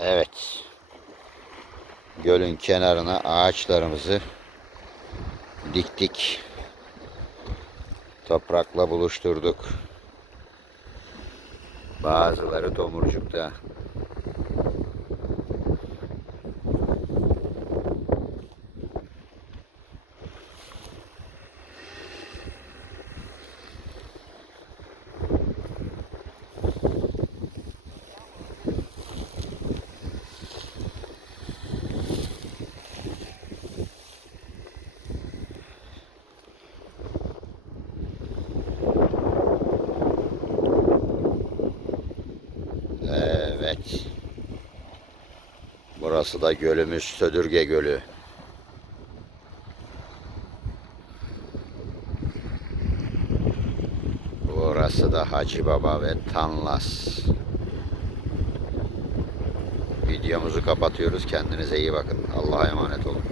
Evet. Gölün kenarına ağaçlarımızı diktik. Toprakla buluşturduk. Bazıları tomurcukta. Evet. Burası da gölümüz Södürge Gölü. Burası da Hacı Baba ve Tanlas. Videomuzu kapatıyoruz. Kendinize iyi bakın. Allah'a emanet olun.